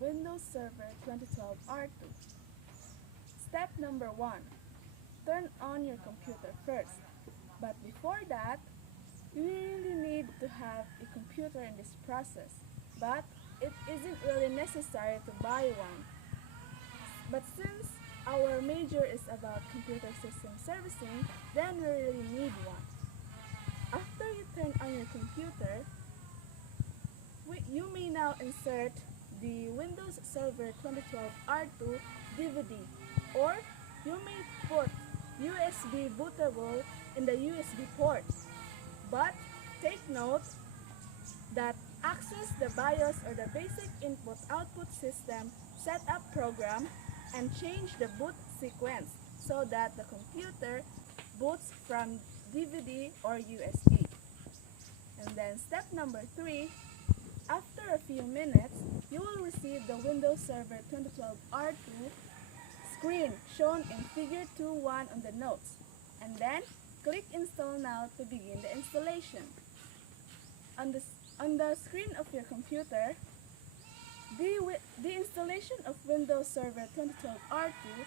Windows Server 2012 R2. Step number 1. Turn on your computer first. But before that, you really need to have a computer in this process. But it isn't really necessary to buy one. But since our major is about computer system servicing, then we really need one. After you turn on your computer, you may now insert the Windows Server 2012 R2 DVD, or you may put USB bootable in the USB port. But take note that access the BIOS or the basic input-output system setup program and change the boot sequence so that the computer boots from DVD or USB. And then step number 3, after a few minutes, you will receive the Windows Server 2012 R2 screen shown in Figure 2.1 on the notes. And then, click Install Now to begin the installation. On the screen of your computer, the installation of Windows Server 2012 R2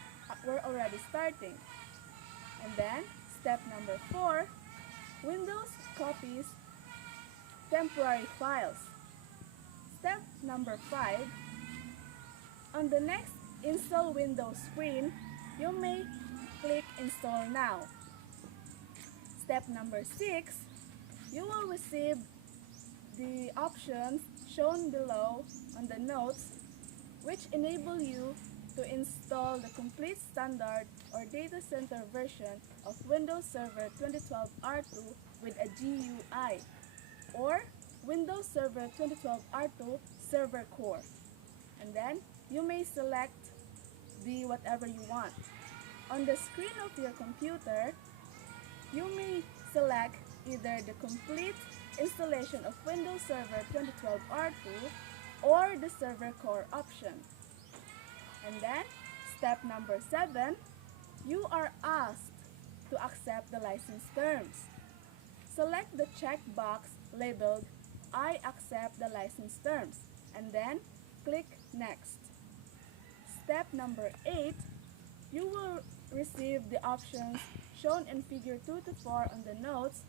were already starting. And then, step number 4, Windows copies temporary files. Step number 5, on the next Install Windows screen, you may click Install Now. Step number 6, you will receive the options shown below on the notes, which enable you to install the complete standard or data center version of Windows Server 2012 R2 with a GUI, or Windows Server 2012 R2 Server Core. And then, you may select the whatever you want. On the screen of your computer, you may select either the complete installation of Windows Server 2012 R2 or the Server Core option. And then, step number 7, you are asked to accept the license terms. Select the checkbox labeled I accept the license terms and then click Next. Step number 8, you will receive the options shown in Figure 2 to 4 on the notes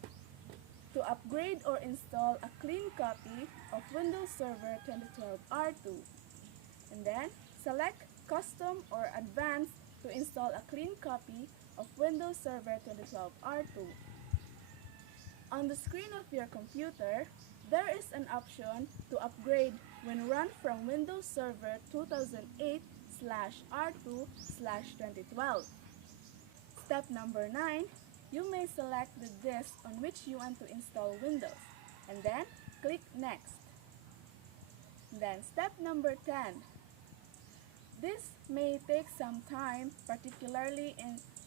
to upgrade or install a clean copy of Windows Server 2012 R2. And then, select Custom or Advanced to install a clean copy of Windows Server 2012 R2. On the screen of your computer, there is an option to upgrade when run from Windows Server 2008/R2/2012. Step number 9, you may select the disk on which you want to install Windows, and then click Next. Then step number 10. This may take some time, particularly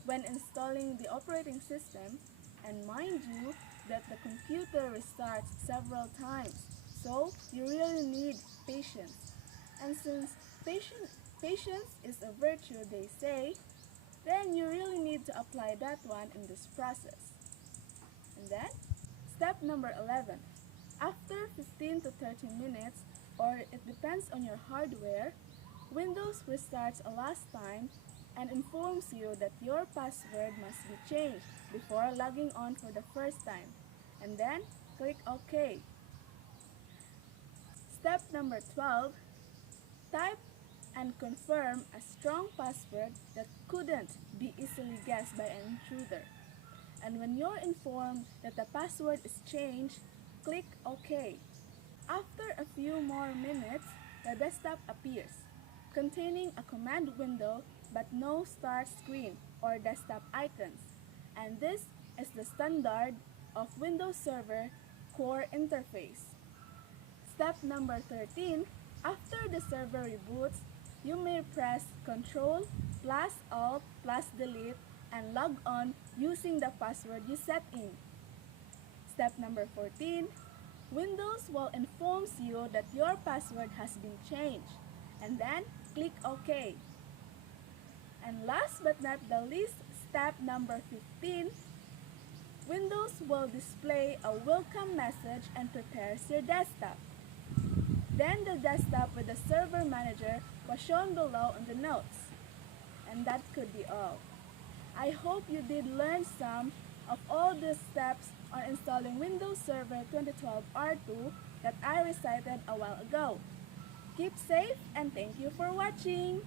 when installing the operating system, and mind you that the computer restarts several times, so you really need patience. And since patience is a virtue, they say, then you really need to apply that one in this process. And then, step number 11. After 15 to 30 minutes, or it depends on your hardware, Windows restarts a last time and informs you that your password must be changed before logging on for the first time. And then, click OK. Step number 12. Type and confirm a strong password that couldn't be easily guessed by an intruder. And when you're informed that the password is changed, click OK. After a few more minutes, the desktop appears, containing a command window but no start screen or desktop icons. And this is the standard of Windows Server Core interface. Step number 13, after the server reboots, you may press Ctrl + Alt + Delete and log on using the password you set in. Step number 14, Windows will inform you that your password has been changed, and then click OK. And last but not the least, step number 15, Windows will display a welcome message and prepares your desktop. Then the desktop with the server manager was shown below on the notes. And that could be all. I hope you did learn some of all the steps on installing Windows Server 2012 R2 that I recited a while ago. Keep safe and thank you for watching!